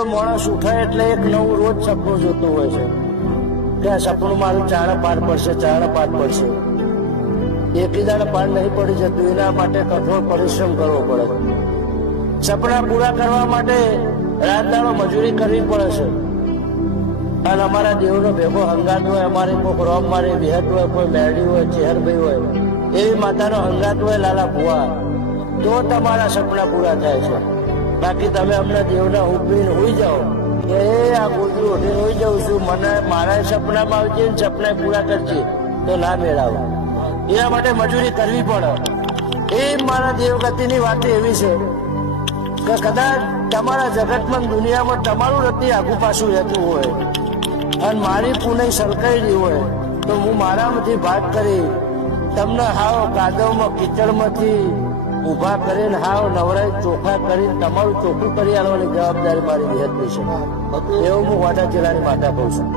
તો માણસ ઉઠાય એટલે એક નવું રોજ સપનું જોતું હોય છે કે આ સપનું મારું ચાણે પાર પડશે, ચાણે પાર પડશે. એકીદાને પાર નહીં પડી જતું, એના માટે કઠોર પરિશ્રમ કરવો પડે. સપના પૂરા કરવા માટે રાત દાડો મજૂરી કરવી પડે છે. અને અમારા દેવનો ભેગો હંગાત હોય, અમારે કોઈ રોમ મારે વિહત હોય, કોઈ મેરડી હોય, ચેહરભાઈ હોય, એવી માતાનો હંગાત હોય લાલા ભુવા, તો તમારા સપના પૂરા થાય છે. બાકી તમે અમને દેવના ઉપરીને હોઈ જાઓ કે આ ગોદરું ઓઢીને હોઈ જાઉં છું, મને મારા સપનામાં આવજે ને સપના પૂરા કરજે, તો ના મેળાવો. એના માટે મજૂરી કરવી પડે. એ મારા દેવગતિની વાત એવી છે કે કદાચ તમારા જગતમાં દુનિયામાં તમારું રતી આગુ પાછું રહેતું હોય અને મારી પુનઃ સરકાઈ હોય તો હું મારામાંથી ભાગ કરી તમને હાવ કાદવમાં કીચડમાંથી ઊભા કરીને હાવ નવરાઈ ચોખ્ખા કરીને તમારું ચોખ્ખું કરી આવવાની જવાબદારી મારી વિહતની છે. એવું હું વાડા જિલ્લાની માતા કહું છું.